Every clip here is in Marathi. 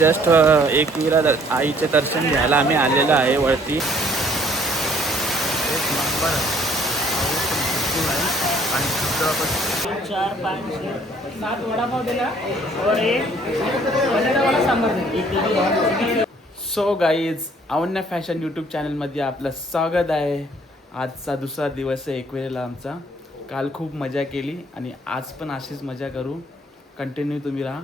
जस्ट एकविरा आईचे दर्शन घ्यायला आम्ही आलेलो आहे वरती. एक नंबर आणि 4 5 7 वडापाव दिला और एक बटाटा वडा सांबार दिला. So guys, Avanya fashion YouTube चॅनलमध्ये आपलं स्वागत आहे. आजचा दुसरा दिवस आहे एकविरेला आमचा. काल खूप मजा केली आणि आज पण अशीच मजा करू. कंटिन्यू तुम्ही राहा.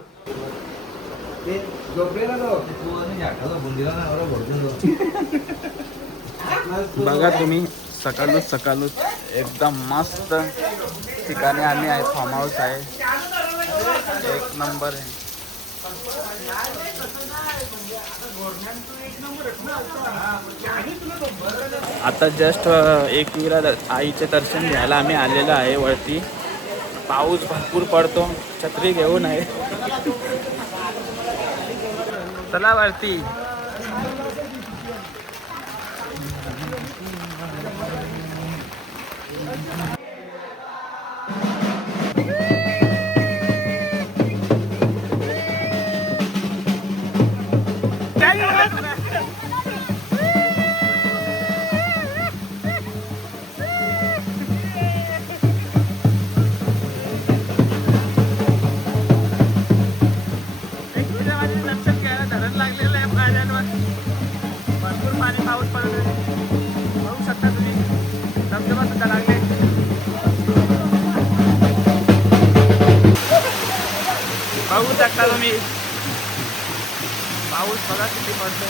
बघा तुम्ही सकाळच एकदम मस्त ठिकाणी आम्ही आहे. फार्म हाऊस आहे, एक नंबर आहे. आता जस्ट एकविरा आईचे दर्शन घ्यायला आम्ही आलेलो आहे वरती. पाऊस भरपूर पडतो, छत्री घेऊन आहे. चला वरती. बघू शकता तुम्ही पाऊस बघा किती पडतो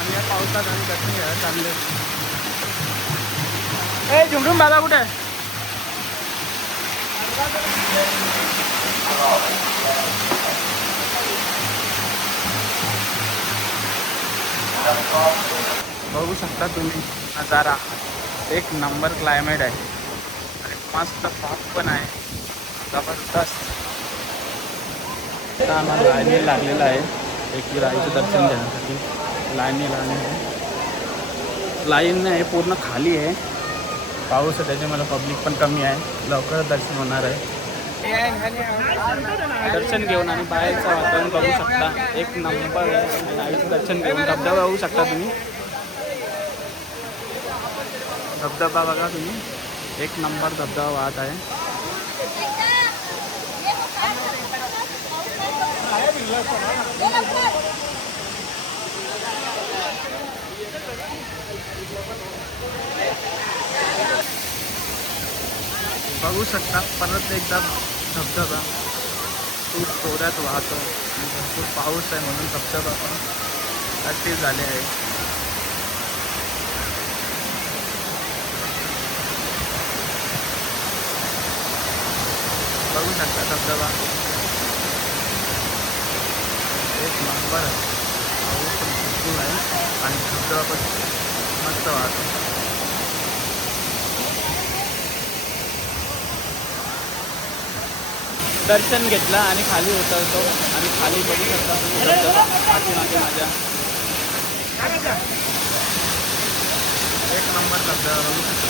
आणि या पावसात आम्ही कधी घ्यायला चालले. ए झुमझुम दादा कुठे? बघू शकता तुम्ही नजारा. एक नंबर क्लायमेट आहे आणि मस्त पाऊस पण आहे, जबरदस्त. आता आम्हाला लाईनी लागलेलं आहे एकविरा आईचं दर्शन घेण्यासाठी. लाईन आहे पूर्ण खाली आहे. पाऊस आहे त्याच्यामुळे पब्लिक पण कमी आहे. लवकरच दर्शन होणार आहे. दर्शन घेऊन आणि बाहेरचं वातावरण बघू शकता. एक नंबर आहे. आईचं दर्शन घेऊन धबधबा बघू शकता तुम्ही. धबधबा बघा तुम्ही, एक नंबर धबधबा वाहत आहे. बघू शकता परत एकदा धबधबा खूप जोरात वाहतो. भरपूर पाऊस आहे म्हणून धबधबा पण ॲक्टिव्ह झाले आहे. बघू शकता धबधबा एक नंबर आहे. पाऊस पण भरपूर आहे आणि धबधबा पण मस्त वाहतो. दर्शन घेतला आणि खाली उतरतो आणि खाली बघू शकता तुम्ही धबधबा पाठीमागे माझ्या. एक नंबर धबधबा बघू शकता.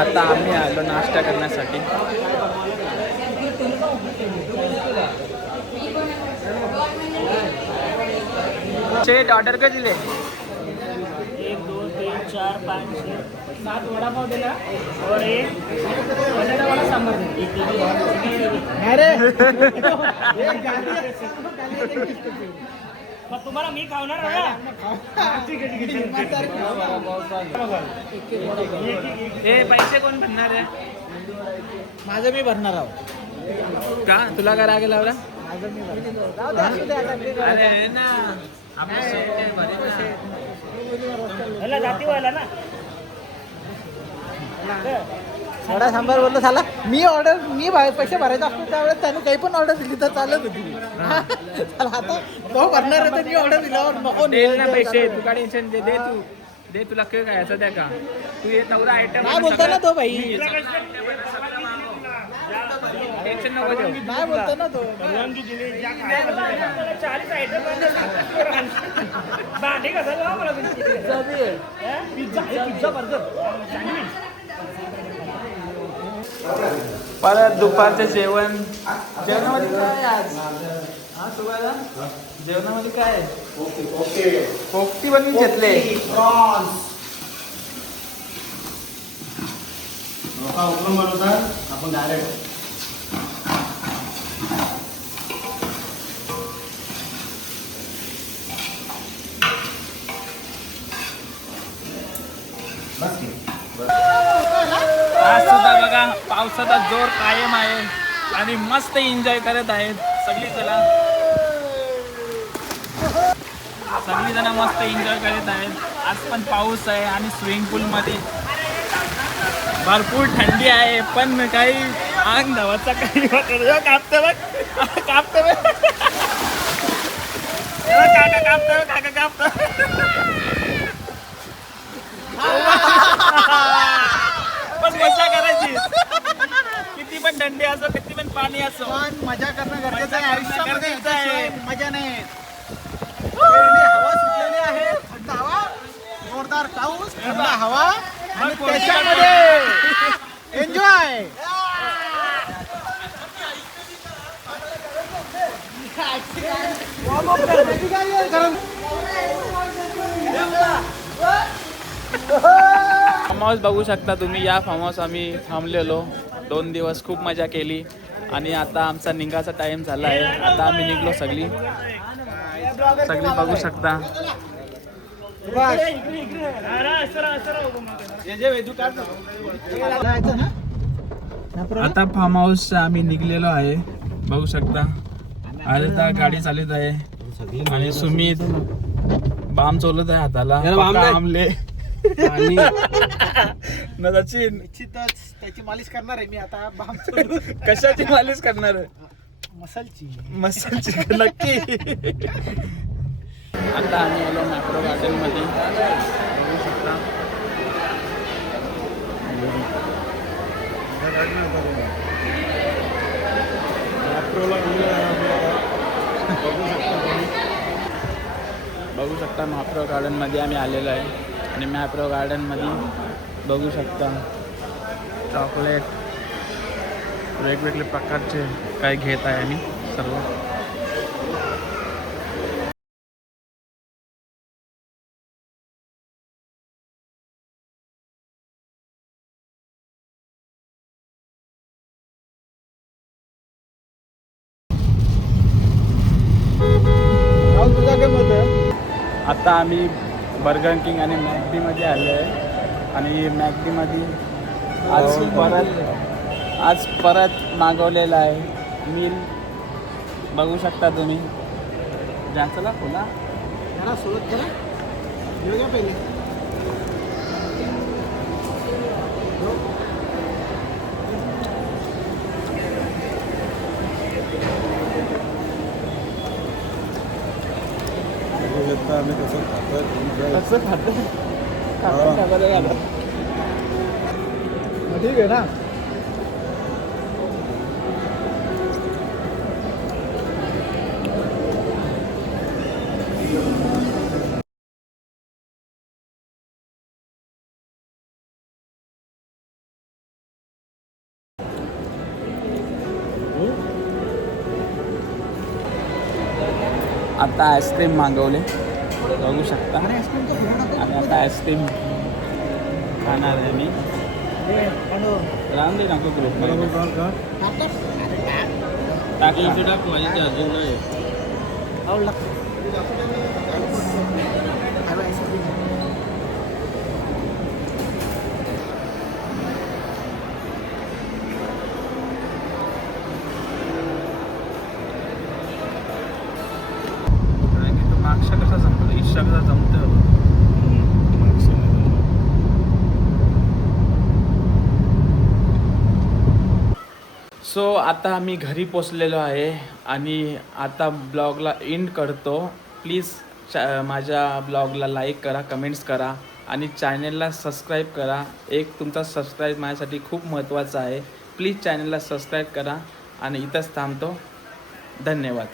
आता आम्ही आलो नाश्ता करण्यासाठी. शेट ऑर्डर काय दिले? 1 2 3 4 5 6 7 वडापाव दिला और एक बटाटा वडा सांबार दिला. मग तुम्हाला मी खावणार हे पैसे कोण भरणार आहे? माझं मी भरणार आहोत. का तुला काय राग लावला? माझं मी भरणार. अरे ना ह्याला जाती व्हायला ना. वडा सांबार बोललो झाला. मी पैसे भरायचे असतो त्यावेळेस त्यानं काही पण ऑर्डर दिली तर चालत होती. चला आता तो भरणार आहे तर मी ऑर्डर दिला देईल ना पैसे. तू काय टेन्शन दे तू दे. तुला काय खायचं त्या का? तू ये 9 आयटम नाही बोलतो ना तो भाई. टेन्शन नको घेऊ. नाही बोलतो ना तो. 40 आयटम भांडी कसं मला पिझ्झा बर्गर सँडविच. परत दुपारचं जेवण. जेवणामध्ये काय आहे आज? हा सुगाला जेवणामध्ये काय आहे? पोपटी बनवून घेतले. आपण डायरेक्ट आज सुद्धा बघा पावसाचा जोर कायम आहे आणि मस्त एन्जॉय करत आहेत सगळी जण मस्त एन्जॉय करत आहेत. आज पण पाऊस आहे आणि स्विमिंग पूल मध्ये भरपूर थंडी आहे पण काही आग धावाचा काही कापते बघ कापते बघ काका कापतो पण मजा करायची. किती पण थंडी असो किती पण पाणी असो पण मजा करणं गरजेचं आहे आयुष्यामध्ये. गरजेचं आहे. याच्याशिवाय मजा नाही. हवा सुटलेली आहे, थंड हवा, जोरदार पाऊस, थंड हवा आणि त्याच्यामध्ये एन्जॉय. फार्म हाऊस बघू शकता तुम्ही. या फार्म हाऊस आम्ही थांबलेलो 2 दिवस, खूप मजा केली आणि आता आमचा निघायचा टाइम झाला आहे. आता आम्ही निघलो सगळी बघू शकता. आता फार्म हाऊस आम्ही निघलेलो आहे बघू शकता. आता गाडी चालत आहे आणि सुमित बाम चोलत आहे हाताला. आमले आणि सचिन निश्चितच त्याची मालिश करणार आहे मी आता. कशाची मालिश करणार आहे? मसलची नक्की. आता आम्ही आलो मॅप्रो गार्डन मध्ये बघू शकता. बघू शकता मॅप्रो गार्डन मध्ये आम्ही आलेलो आहे आणि मॅप्रो गार्डन मध्ये बघू शकता चॉकलेट वेगवेगळे प्रकारचे काय घेत आहे आम्ही सर्व. तुझा काय मत आहे? आता आम्ही बर्गर किंग आणि मॅकडीमध्ये आलो आहे आणि मॅकडीमध्ये आज परत मागवलेलं आहे मील बघू शकता तुम्ही. जायचं खोला त्याला सुरुवात करा. येऊ द्या पहिले. आम्ही कसं खातोय कसं खातं ठीक आहे ना. आता आईस्क्रीम मागवले बघू शकता आणि आता आईस्क्रीम खाणार आहे मी. राम दे नको ग्रुप टाक माझ्या अजून नाही. मागशा कसा जमतो ईशा कसा जमतो. सो आता आम्ही घरी पोचलेलो आहे आणि आता ब्लॉगला एंड करतो. प्लीज माझ्या ब्लॉगला लाईक करा, कमेंट्स करा आणि चॅनलला सबस्क्राईब करा. एक तुमचा सबस्क्राईब माझ्यासाठी खूप महत्त्वाचा आहे. प्लीज चॅनलला सबस्क्राईब करा आणि इथंच थांबतो. धन्यवाद.